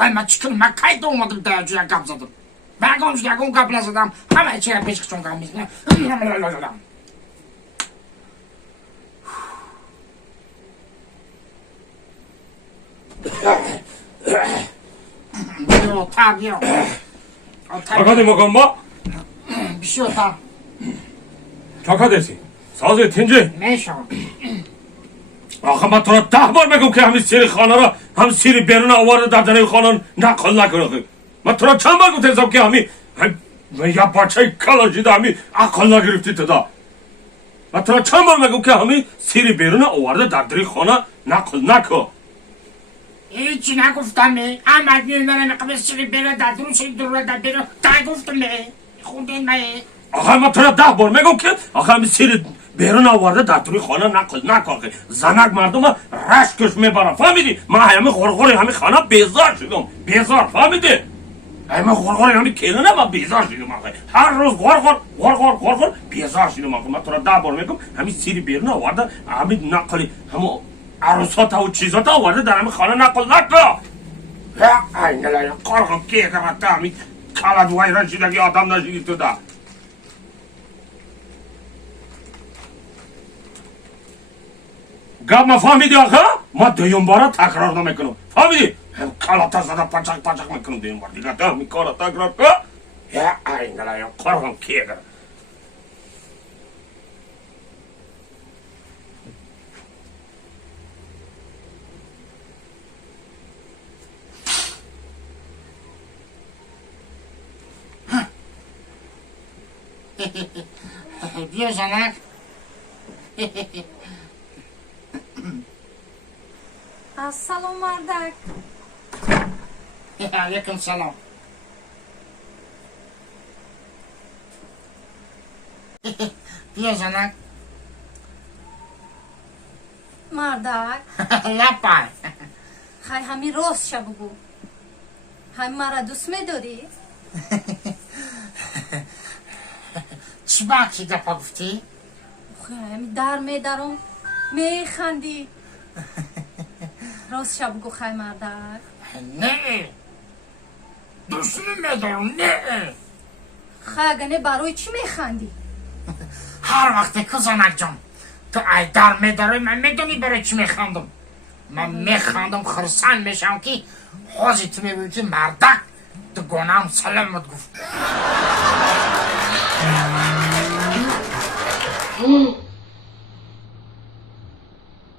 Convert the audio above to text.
خواهی من چکن من کهی دو اومدم در جویا گپ زدم برگامش که اون گپ نزدم همه چی پیش چون گم میزنم بیا تا بیا چاکاده مگم بشو تا چاکادهسی سازه تینجه میشم آخه من تو را 10 بار میگم که همین سری خانه را هم سری بیرون آورده در دنه خانه نقل نکنه من تو را چند بار گفتم که همین یا بچه کلاشیده همین عقل نگرفتی تو من تو را چند بار میگم که همین سری بیرون آورده در دنه خانه نقل نکن هیچی نگفتم احمد میونه قبل سری بیرون در درون سری درون در بیرون تا گفتم خوندین آخه من تو را 10 بار میگم که آخه همین سری بیرون آورده در توی خانه نقل نکنه زنک مردم رشکش میبرن فهمیدی من همه غرغر همین خانه بیزار شدم بیزار فهمیدی همه غرغر همین کلونه من بیزار شدم آخه هر روز غرغر بیزار شدم آخه من تو را 10 بار میگم همین سری بیرون آورده همین نقل همه عروسات و چیزات آورده در همین خانه نقل نکن این نلایه قرغم که کرده همین کلد ویران شده که آدم نشدی تو ده گپ ما فهمیدی آخه؟ ما دویم باره تکرار نمیکنم فهمیدی؟ هم کلاتا زده پچک میکنم دویم بار دیگه همین کارا تکرار کن یا این دلایم قرغم کیه کرد بیا زنک سلام مردک علیکم سلام بیا زنک مردک لپای خیلی همین راست شو بگو همین مرا دوست میداری؟ چی باکی دفعه گفتی؟ همین در میدارم میخندی راست شو بگو خیلی مردک نه دوست نمیدارم نه خیلی برای چی میخندی؟ هر وقتی که زنک جان تو ای در میداری من میدونی برای چی میخندم من میخندم خرسان میشم که خوزی تو میبینی که مردک تو گناهم سلامت گفت